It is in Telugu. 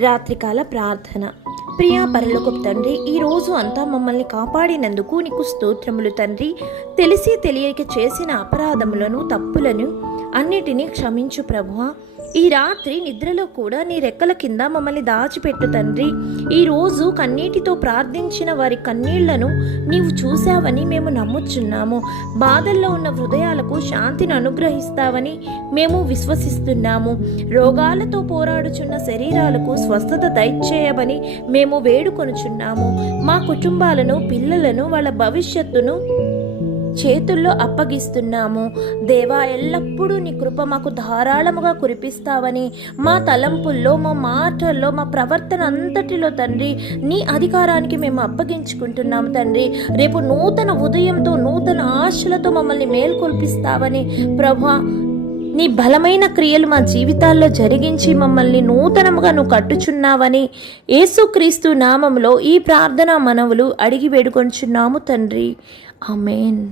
రాత్రికాల ప్రార్థన. ప్రియా పరలోకపు తండ్రి, ఈరోజు అంతా మమ్మల్ని కాపాడినందుకు నీకు స్తోత్రములు తండ్రి. తెలిసి తెలియక చేసిన అపరాధములను, తప్పులను అన్నిటినీ క్షమించు ప్రభువా. ఈ రాత్రి నిద్రలో కూడా నీ రెక్కల కింద మమ్మల్ని దాచిపెట్టు తండ్రి. ఈరోజు కన్నీటితో ప్రార్థించిన వారి కన్నీళ్లను నీవు చూశావని మేము నమ్ముచున్నాము. బాధల్లో ఉన్న హృదయాలకు శాంతిని అనుగ్రహిస్తావని మేము విశ్వసిస్తున్నాము. రోగాలతో పోరాడుచున్న శరీరాలకు స్వస్థత దయచేయమని మేము వేడుకొనుచున్నాము. మా కుటుంబాలను, పిల్లలను, వాళ్ళ భవిష్యత్తును చేతుల్లో అప్పగిస్తున్నాము. దేవా, ఎల్లప్పుడూ నీ కృప మాకు ధారాళముగా కురిపిస్తావని, మా తలంపుల్లో, మా మాటల్లో, మా ప్రవర్తన అంతటిలో తండ్రి నీ అధికారానికి మేము అప్పగించుకుంటున్నాము తండ్రి. రేపు నూతన ఉదయంతో, నూతన ఆశలతో మమ్మల్ని మేల్కొల్పిస్తావని ప్రభువా, నీ బలమైన క్రియలు మా జీవితాల్లో జరిగించి మమ్మల్ని నూతనముగా నువ్వు కట్టుచున్నావని యేసుక్రీస్తు నామములో ఈ ప్రార్థనా మనవులు అడిగి వేడుకొంచున్నాము తండ్రి. ఆమేన్.